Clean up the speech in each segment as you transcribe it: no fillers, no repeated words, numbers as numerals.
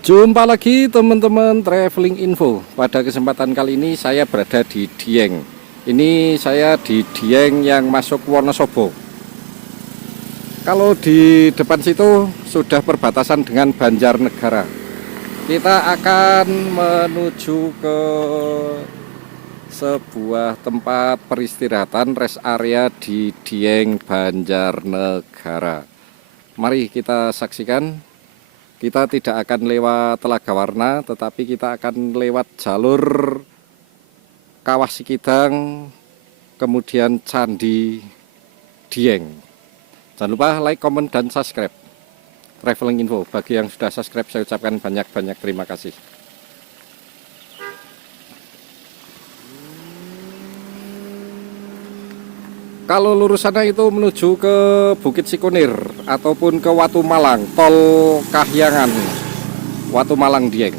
Jumpa lagi teman-teman traveling info. Pada kesempatan kali ini saya berada di Dieng. Ini saya di Dieng yang masuk Wonosobo. Kalau di depan situ sudah perbatasan dengan Banjarnegara. Kita akan menuju ke sebuah tempat peristirahatan rest area di Dieng, Banjarnegara. Mari kita saksikan. Kita tidak akan lewat Telaga Warna, tetapi kita akan lewat jalur Kawah Sikidang, kemudian Candi Dieng. Jangan lupa like, comment, dan subscribe Traveling Info. Bagi yang sudah subscribe, saya ucapkan banyak-banyak terima kasih. Kalau lurus sana itu menuju ke Bukit Sikunir ataupun ke Watu Malang, tol Kahyangan, Watu Malang Dieng.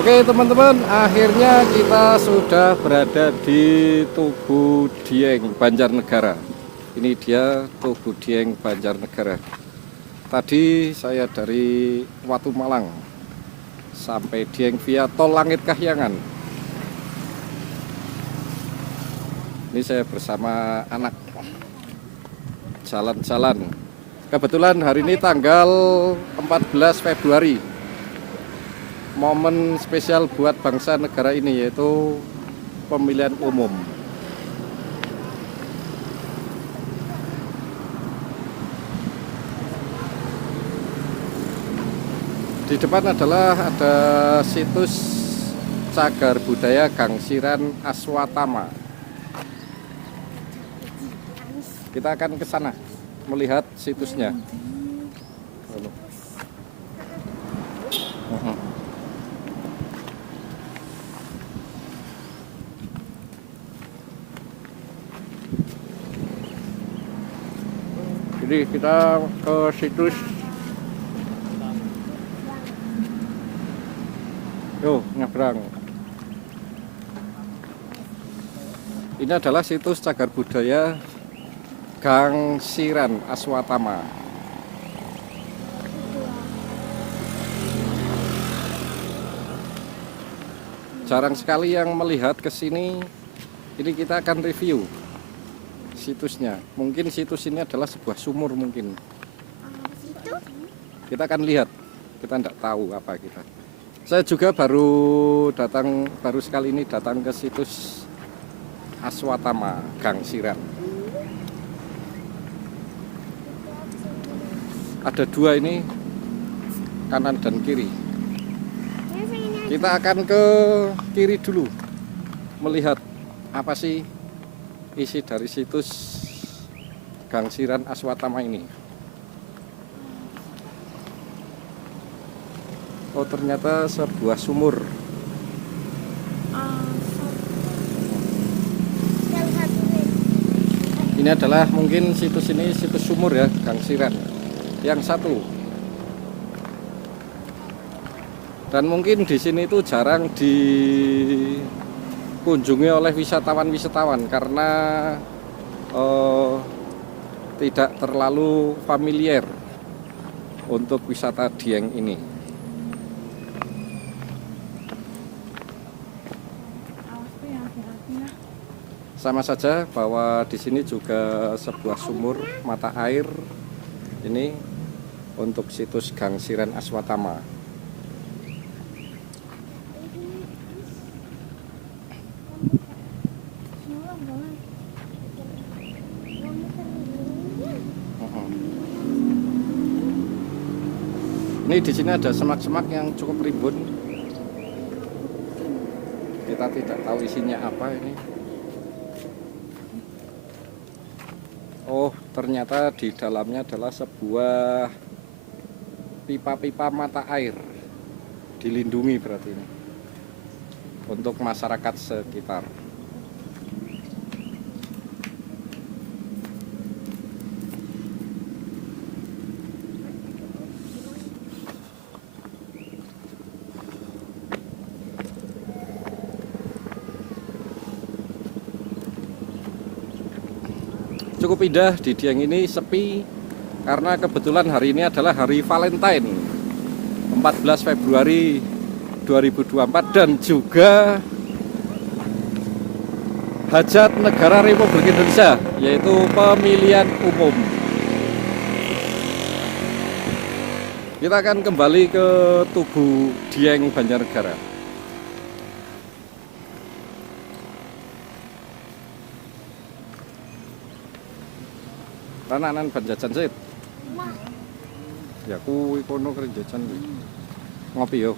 Oke teman-teman, akhirnya kita sudah berada di Tugu Dieng Banjarnegara. Ini dia Tugu Dieng Banjarnegara. Tadi saya dari Watu Malang sampai Dieng via Tol Langit Kahyangan. Ini saya bersama anak jalan-jalan. Kebetulan hari ini tanggal 14 Februari. Momen spesial buat bangsa negara ini yaitu pemilihan umum. Di depan adalah ada situs cagar budaya Gangsiran Aswatama. Kita akan ke sana melihat situsnya. Jadi kita ke situs. Yo, nyebrang. Ini adalah situs cagar budaya Gangsiran Aswatama. Jarang sekali yang melihat ke sini. Ini kita akan review situsnya. Mungkin situs ini adalah sebuah sumur mungkin. Kita akan lihat. Kita tidak tahu apa kita. Saya juga baru sekali ini datang ke situs Aswatama Gangsiran. Ada dua ini, kanan dan kiri. Kita akan ke kiri dulu, melihat apa sih isi dari situs Gangsiran Aswatama ini. Oh, ternyata sebuah sumur. Ini adalah mungkin situs ini situs sumur ya, Gangsiran yang satu. Dan mungkin di sini itu jarang dikunjungi oleh wisatawan-wisatawan karena tidak terlalu familiar untuk wisata Dieng ini. Sama saja bahwa di sini juga sebuah sumur mata air ini untuk situs Gangsiran Aswatama. Ini di sini ada semak-semak yang cukup rimbun. Kita tidak tahu isinya apa ini. Oh, ternyata di dalamnya adalah sebuah pipa-pipa mata air. Dilindungi berarti ini. Untuk masyarakat sekitar. Cukup indah di Dieng ini, sepi karena kebetulan hari ini adalah hari Valentine 14 Februari 2024 dan juga Hajat Negara Republik Indonesia, yaitu pemilihan umum. Kita akan kembali ke Tugu Dieng Banjarnegara. Tananan banjajan sit. Ya kuwi kono keren jajan kuwi. Ngopi yo.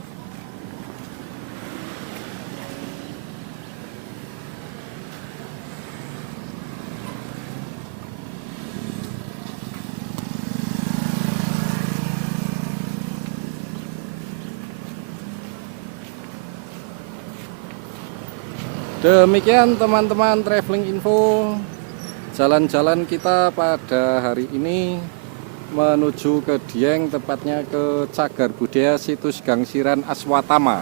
Demikian teman-teman traveling info jalan-jalan kita pada hari ini menuju ke Dieng, tepatnya ke cagar budaya situs Gangsiran Aswatama.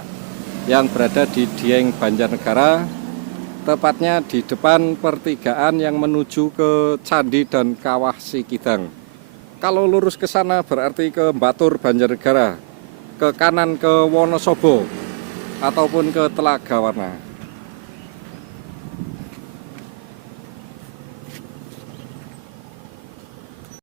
yang berada di Dieng Banjarnegara, tepatnya di depan pertigaan yang menuju ke Candi dan Kawah Sikidang. Kalau lurus ke sana berarti ke Batur Banjarnegara, ke kanan ke Wonosobo ataupun ke Telaga Warna.